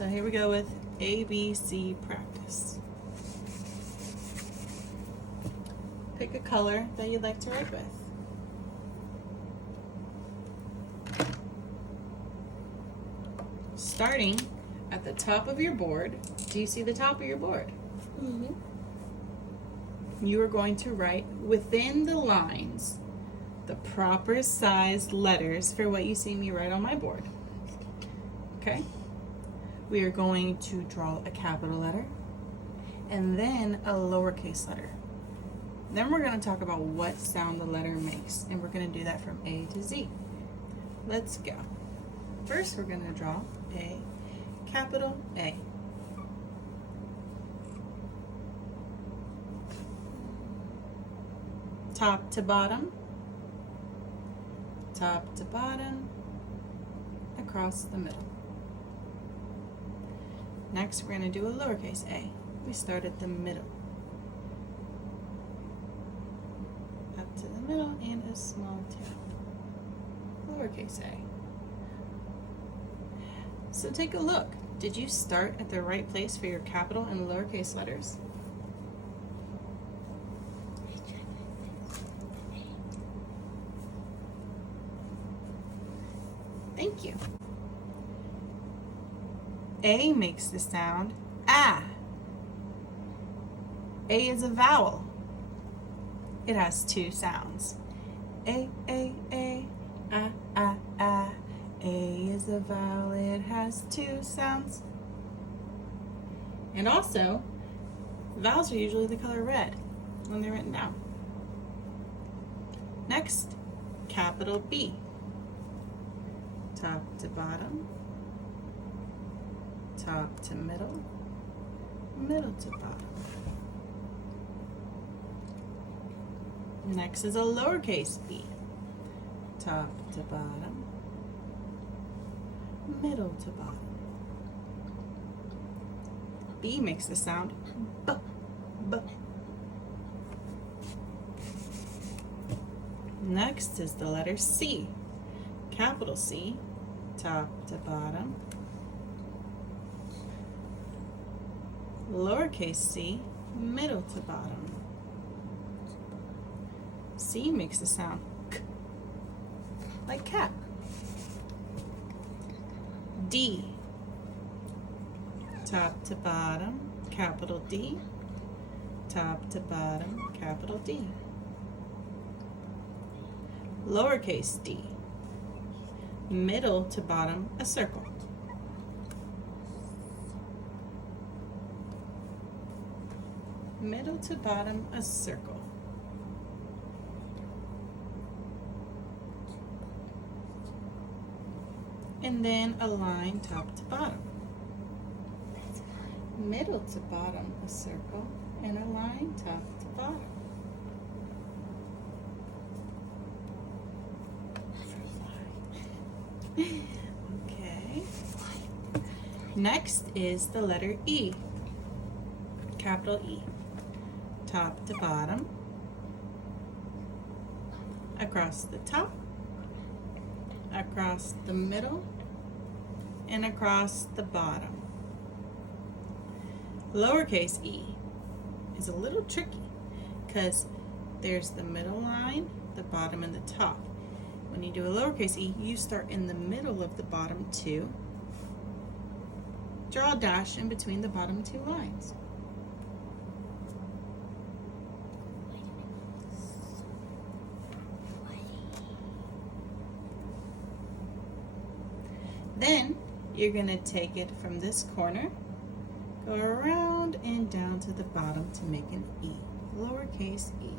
So here we go with ABC practice. Pick a color that you'd like to write with. Starting at the top of your board. Do you see the top of your board? Mm-hmm. You are going to write within the lines the proper sized letters for what you see me write on my board. Okay? We are going to draw a capital letter and then a lowercase letter. Then we're going to talk about what sound the letter makes, and we're going to do that from A to Z. Let's go. First, we're going to draw a capital A. Top to bottom, across the middle. Next, we're going to do a lowercase a. We start at the middle. Up to the middle and a small tail. Lowercase a. So take a look. Did you start at the right place for your capital and lowercase letters? Thank you. A makes the sound ah. A is a vowel. It has two sounds. A, ah, ah, ah. A is a vowel. It has two sounds. And also, vowels are usually the color red when they're written down. Next, capital B. Top to bottom, top to middle, middle to bottom. Next is a lowercase b. Top to bottom, middle to bottom. B makes the sound b, b. Next is the letter C. Capital C. Top to bottom, lowercase c, middle to bottom. C makes the sound k, like cat. D. Top to bottom, capital D, top to bottom, capital D. Lowercase d. Middle to bottom, a circle. Middle to bottom, a circle. And then a line top to bottom. Middle to bottom, a circle, and a line top to bottom. Okay. Next is the letter E. Capital E. Top to bottom, across the top, across the middle, and across the bottom. Lowercase e is a little tricky because there's the middle line, the bottom, and the top. When you do a lowercase e, you start in the middle of the bottom two. Draw a dash in between the bottom two lines. Then you're going to take it from this corner, go around and down to the bottom to make an E, lowercase e.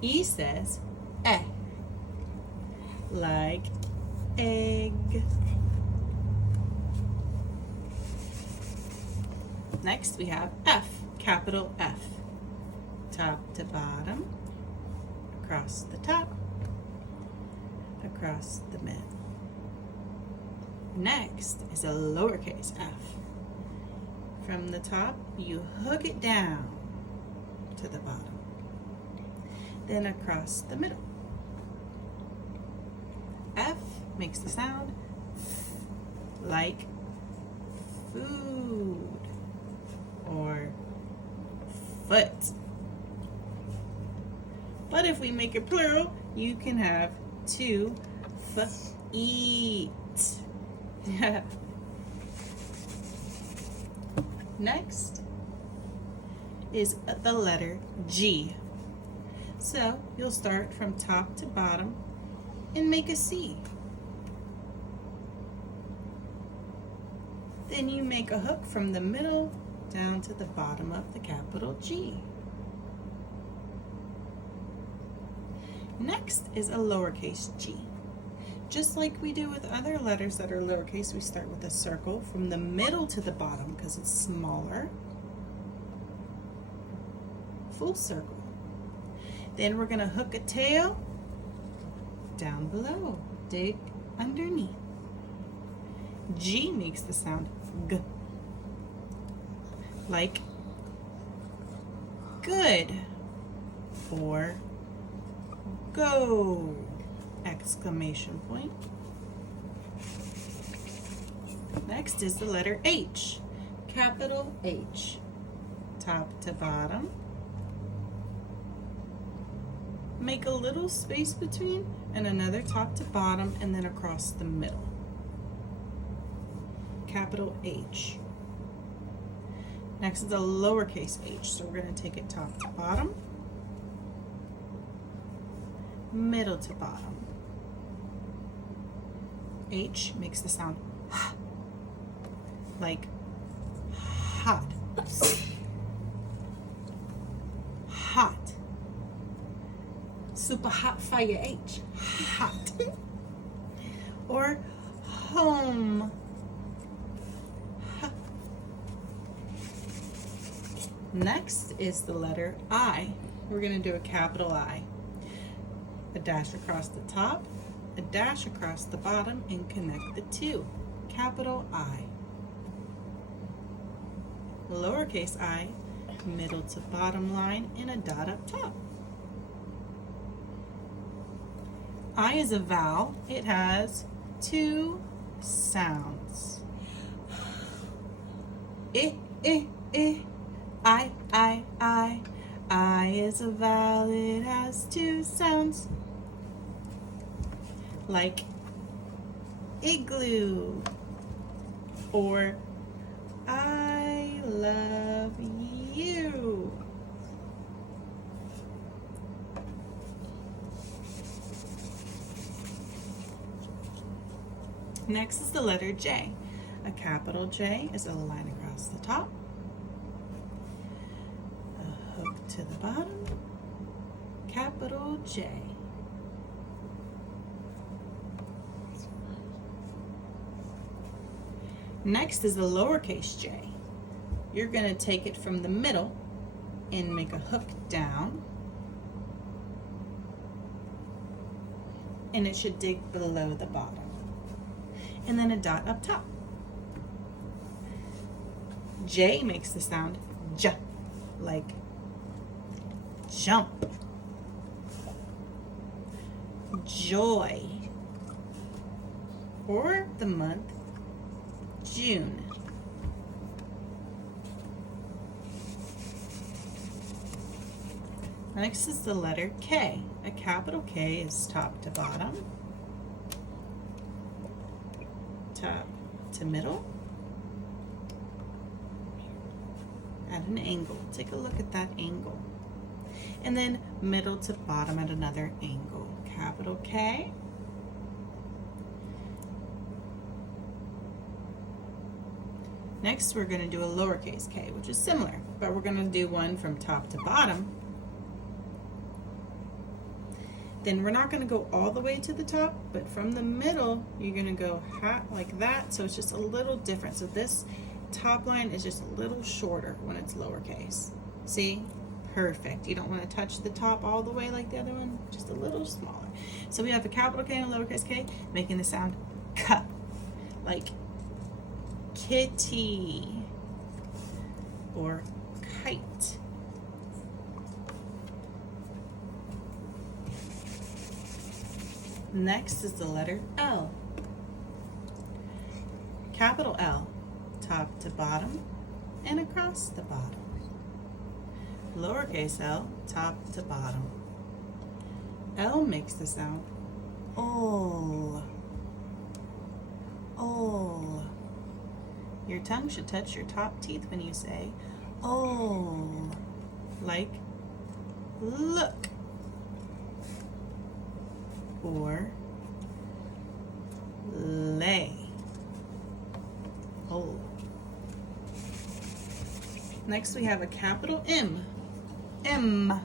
E says eh, like egg. Next we have F, capital F. Top to bottom, across the top, across the middle. Next is a lowercase f. From the top, you hook it down to the bottom. then across the middle. F makes the sound F, like food or foot. But if we make it plural, you can have to eat. Next is the letter G. So you'll start from top to bottom and make a C. Then you make a hook from the middle down to the bottom of the capital G. Next is a lowercase g. Just like we do with other letters that are lowercase, we start with a circle from the middle to the bottom because it's smaller. Full circle. Then we're going to hook a tail down below. Dig underneath. G makes the sound G. Like good or go! Exclamation point. Next is the letter H. Capital H. Top to bottom. Make a little space between and another top to bottom and then across the middle. Capital H. Next is a lowercase h. So we're going to take it top to bottom. Middle to bottom. H makes the sound H, like hot. Hot. Super hot fire H. Hot. Or home. Next is the letter I. We're going to do a capital I. A dash across the top, a dash across the bottom, and connect the two. Capital I. Lowercase I, middle to bottom line, and a dot up top. I is a vowel. It has two sounds. I. I is a vowel. It has two sounds. Like igloo or I love you. Next is the letter J. A capital J is a line across the top, a hook to the bottom, capital J. Next is the lowercase j. You're going to take it from the middle and make a hook down, and it should dig below the bottom, and then a dot up top. J makes the sound J, like jump. Joy, or the month June. Next is the letter K. A capital K is top to bottom, top to middle, at an angle. Take a look at that angle. And then middle to bottom at another angle. Capital K. Next, we're going to do a lowercase k, which is similar, but we're going to do one from top to bottom. Then we're not going to go all the way to the top, but from the middle, you're going to go like that, so it's just a little different. So this top line is just a little shorter when it's lowercase. See? Perfect. You don't want to touch the top all the way like the other one, just a little smaller. So we have a capital K and a lowercase k, making the sound K, like kitty or kite. Next is the letter L. Capital L, top to bottom and across the bottom. Lowercase l, top to bottom. L makes the sound ol. Ol. Your tongue should touch your top teeth when you say ol. Like look or lay. Ol. Next we have a capital M. M.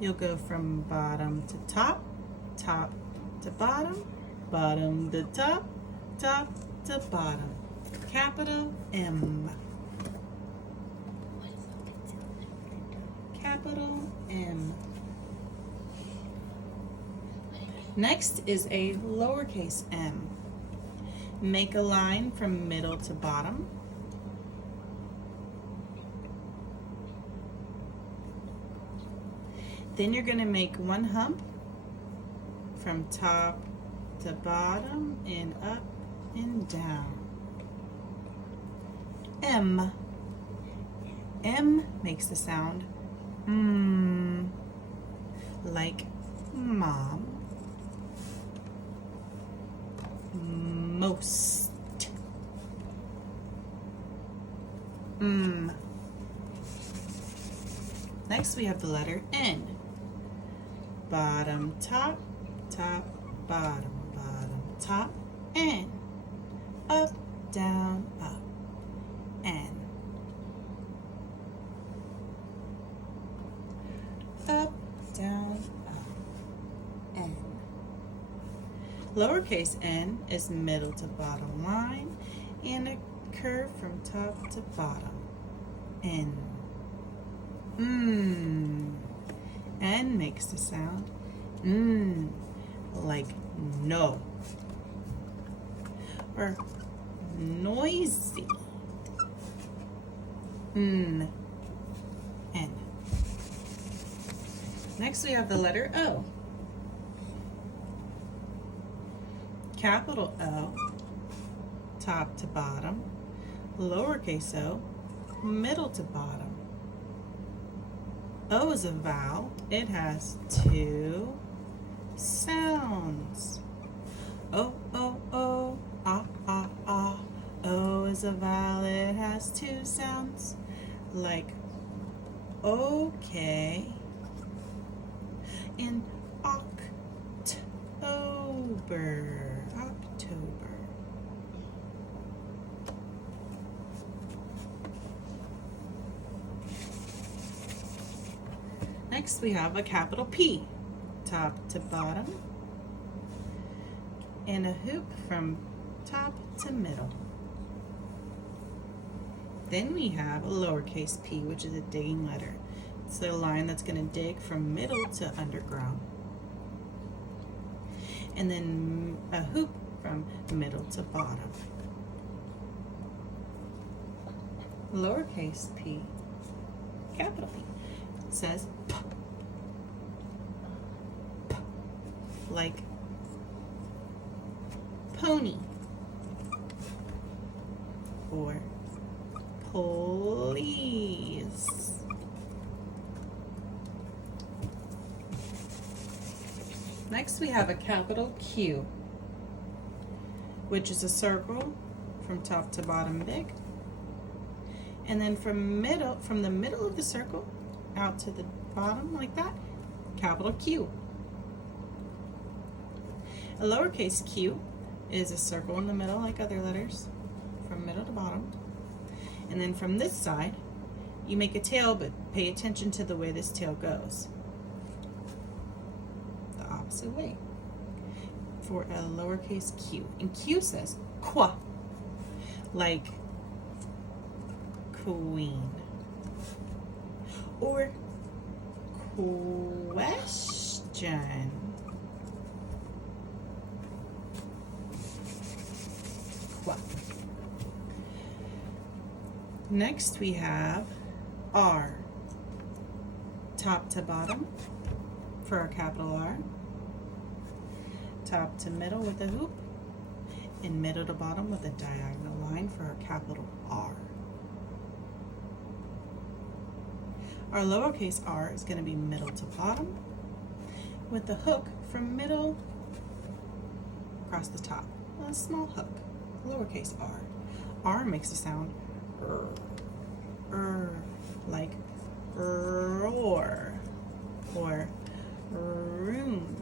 You'll go from bottom to top, top to bottom, bottom to top, top to bottom. Capital M. Capital M. Next is a lowercase m. Make a line from middle to bottom. Then you're going to make one hump from top to bottom and up and down. M. M makes the sound like mom. Most. Next we have the letter N. Bottom, top, top, bottom, bottom, top, N. Up, down, up, N. Up, down, up, N. Lowercase n is middle to bottom line and a curve from top to bottom. N. N makes the sound like no or noisy. N. Next we have the letter O. Capital O, top to bottom, lowercase o, middle to bottom. O is a vowel. It has two sounds. O, O, O, ah, ah, ah. O is a vowel. It has two sounds. Like okay and October. October. Next we have a capital P, top to bottom, and a hoop from top to middle. Then we have a lowercase p, which is a digging letter. It's a line that's going to dig from middle to underground. And then a hoop from middle to bottom. Lowercase p, capital P, says p, p, like pony or please. Next we have a capital Q, which is a circle from top to bottom big. And then from the middle of the circle out to the bottom like that, capital Q. A lowercase q is a circle in the middle like other letters from middle to bottom. And then from this side, you make a tail, but pay attention to the way this tail goes. The opposite way for a lowercase q. And q says qua, like queen or question. Qua. Next we have R, top to bottom for our capital R. top to middle with a hoop, and middle to bottom with a diagonal line for our capital R. Our lowercase r is going to be middle to bottom with a hook from middle across the top. A small hook, lowercase r. R makes the sound like roar or room.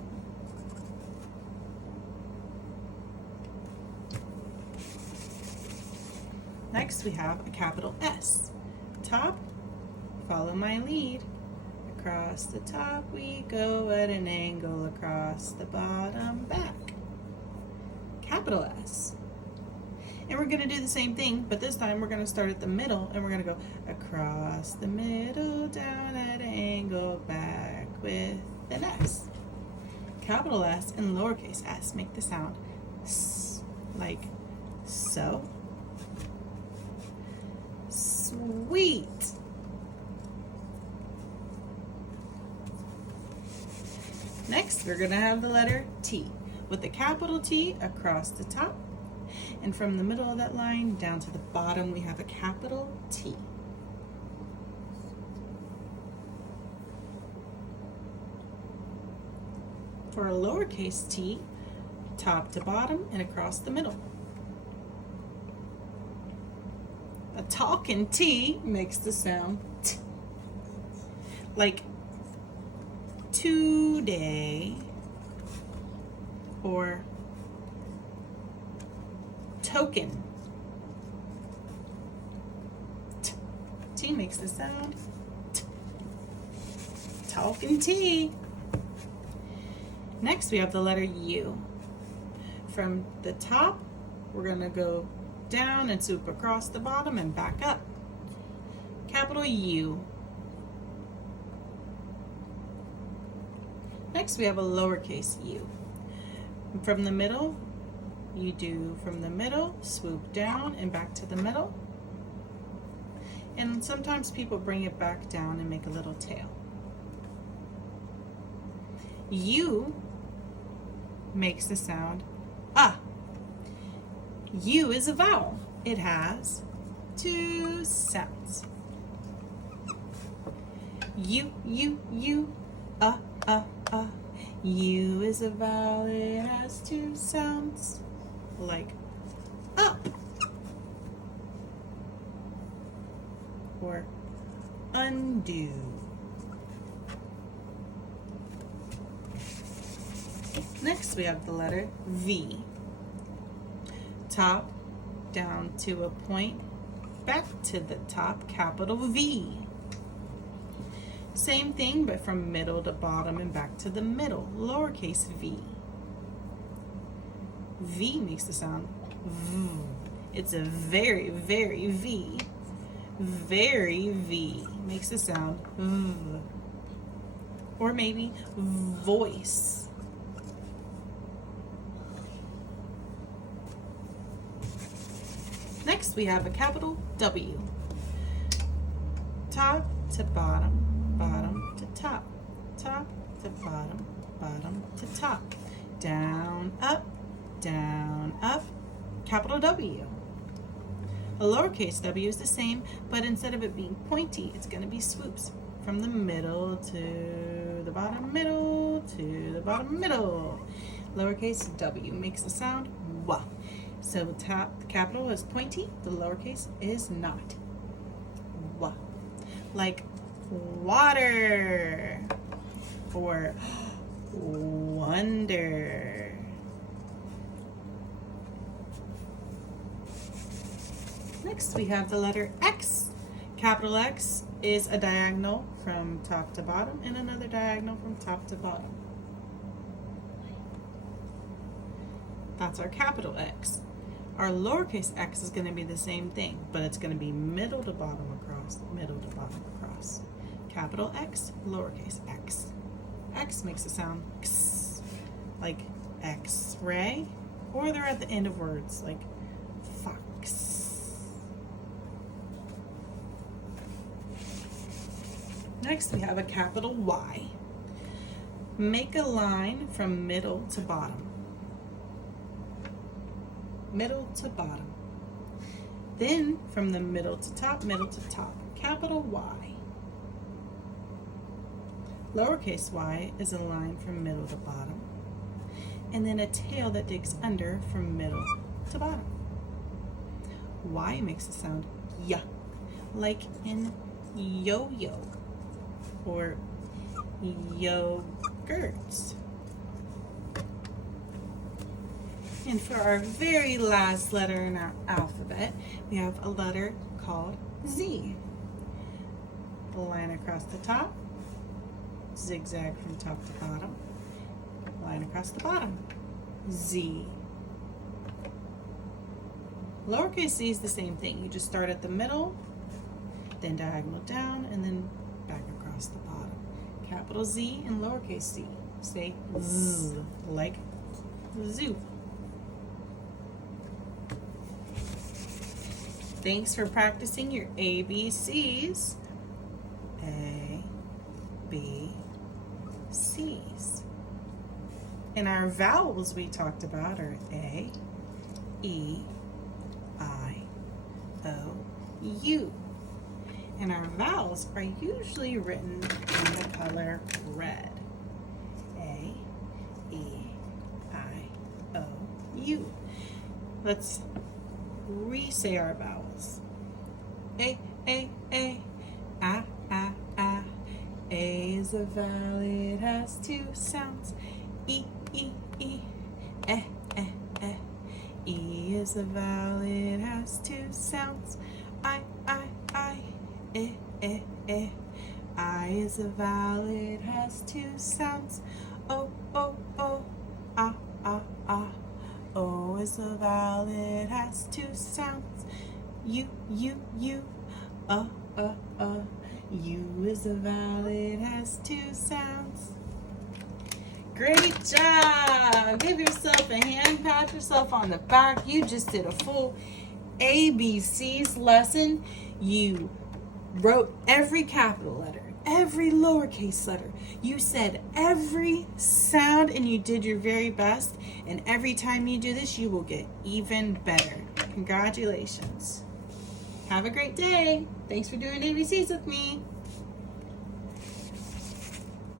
Next we have a capital S. Top, follow my lead. Across the top we go at an angle, across the bottom back. Capital S. And we're going to do the same thing, but this time we're going to start at the middle and we're going to go across the middle, down at an angle, back with an S. Capital S and lowercase s make the sound S, like so. Sweet. Next, we're going to have the letter T with the capital T across the top. And from the middle of that line down to the bottom, we have a capital T. For a lowercase t, top to bottom and across the middle. A talking T makes the sound T. Like today or token. T. T makes the sound T. Talking T. Next we have the letter U. From the top, we're going to go down and swoop across the bottom and back up. Capital U. Next we have a lowercase u. From the middle, you do from the middle, swoop down and back to the middle. And sometimes people bring it back down and make a little tail. U makes the sound ah. U is a vowel. It has two sounds. U, U is a vowel. It has two sounds, like up or undo. Next we have the letter V. Top, down to a point, back to the top, capital V. Same thing, but from middle to bottom and back to the middle, lowercase v. V makes the sound V. It's a very, very V. Very V makes the sound V. Or maybe voice. Next, we have a capital W. Top to bottom, bottom to top, top to bottom, bottom to top. Down, up, capital W. A lowercase w is the same, but instead of it being pointy, it's going to be swoops from the middle to the bottom, middle to the bottom, middle. Lowercase w makes the sound wa. So the capital is pointy, the lowercase is not. Wa. Like water or wonder. Next we have the letter X. Capital X is a diagonal from top to bottom and another diagonal from top to bottom. That's our capital X. Our lowercase x is going to be the same thing, but it's going to be middle to bottom across, middle to bottom across. Capital X, lowercase x. X makes the sound x, like X-ray, or they're at the end of words, like fox. Next, we have a capital Y. Make a line from middle to bottom. middle to bottom. Then from the middle to top, capital Y. Lowercase y is a line from middle to bottom. And then a tail that digs under from middle to bottom. Y makes the sound y, like in yo-yo or yogurts. And for our very last letter in our alphabet, we have a letter called Z. A line across the top, zigzag from top to bottom, line across the bottom, Z. Lowercase z is the same thing. You just start at the middle, then diagonal down, and then back across the bottom. Capital Z and lowercase z. Say z, like zoo. Thanks for practicing your ABCs. A, B, C's. And our vowels we talked about are A, E, I, O, U. And our vowels are usually written in the color red. A, E, I, O, U. Let's re-say our vowels. A, ah, ah, ah. A is a vowel, it has two sounds. E, E, E, eh, eh, eh. E is a vowel, it has two sounds. I, eh, eh, eh. I is a vowel, it has two sounds. O, O, O, ah, ah, ah. O is a vowel, it has two sounds. U, U is a vowel, it has two sounds. Great job! Give yourself a hand, pat yourself on the back. You just did a full ABCs lesson. You wrote every capital letter, every lowercase letter. You said every sound and you did your very best. And every time you do this, you will get even better. Congratulations. Have a great day. Thanks for doing ABCs with me.